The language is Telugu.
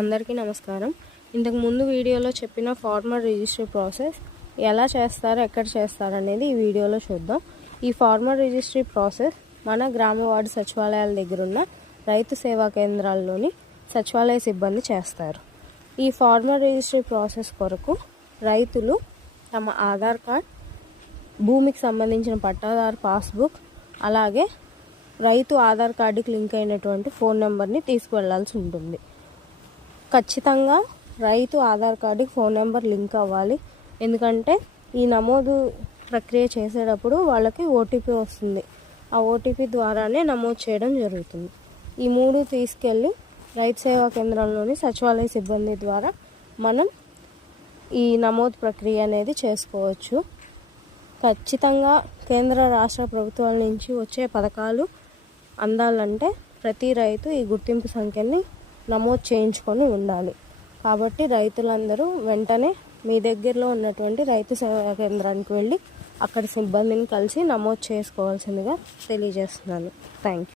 అందరికీ నమస్కారం. ఇంతకు ముందు వీడియోలో చెప్పిన ఫార్మర్ రిజిస్ట్రీ ప్రాసెస్ ఎలా చేస్తారో ఎక్కడ చేస్తారో అనేది ఈ వీడియోలో చూద్దాం. ఈ ఫార్మర్ రిజిస్ట్రీ ప్రాసెస్ మన గ్రామ వార్డు సచివాలయాల దగ్గర ఉన్న రైతు సేవా కేంద్రాల్లోని సచివాలయ సిబ్బంది చేస్తారు. ఈ ఫార్మర్ రిజిస్ట్రీ ప్రాసెస్ కొరకు రైతులు తమ ఆధార్ కార్డ్, భూమికి సంబంధించిన పట్టాదారు పాస్బుక్, అలాగే రైతు ఆధార్ కార్డుకి లింక్ అయినటువంటి ఫోన్ నెంబర్ని తీసుకువెళ్లాల్సి ఉంటుంది. ఖచ్చితంగా రైతు ఆధార్ కార్డుకి ఫోన్ నెంబర్ లింక్ అవ్వాలి. ఎందుకంటే ఈ నమోదు ప్రక్రియ చేసేటప్పుడు వాళ్ళకి ఓటీపీ వస్తుంది. ఆ ఓటీపీ ద్వారానే నమోదు చేయడం జరుగుతుంది. ఈ మూడు తీసుకెళ్ళి రైతు సేవా కేంద్రంలోని సచివాలయ సిబ్బంది ద్వారా మనం ఈ నమోదు ప్రక్రియ అనేది చేసుకోవచ్చు. ఖచ్చితంగా కేంద్ర రాష్ట్ర ప్రభుత్వాల నుంచి వచ్చే పథకాలు అందాలంటే ప్రతి రైతు ఈ గుర్తింపు సంఖ్యని నమోదు చేయించుకొని ఉండాలి. కాబట్టి రైతులందరూ వెంటనే మీ దగ్గరలో ఉన్నటువంటి రైతు సేవా కేంద్రానికి వెళ్ళి అక్కడ సిబ్బందిని కలిసి నమోదు చేసుకోవాల్సిందిగా తెలియజేస్తున్నాను. Thank you.